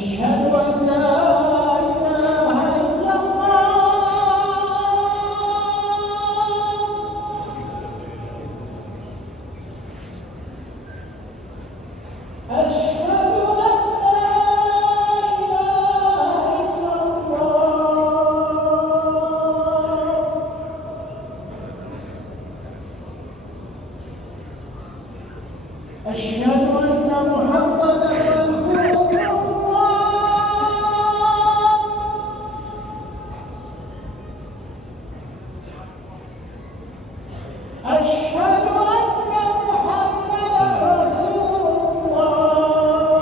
أشهد أن لا إله إلا الله. أشهد أن لا إله إلا الله. أشهد أن محمدا رسول الله. أشهد أن محمدا رسول الله.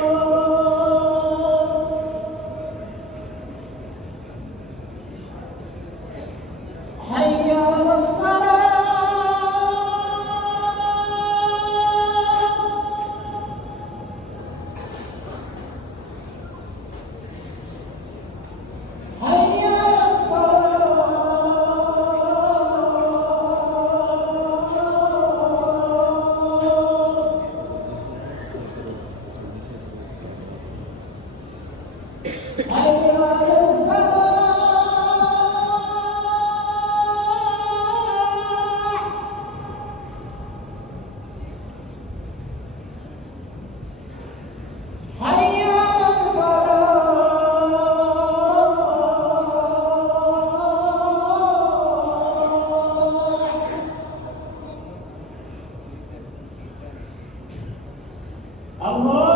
حي على الصلاة. حي على الصلاة. حي على الفلاح. حي على الفلاح. الله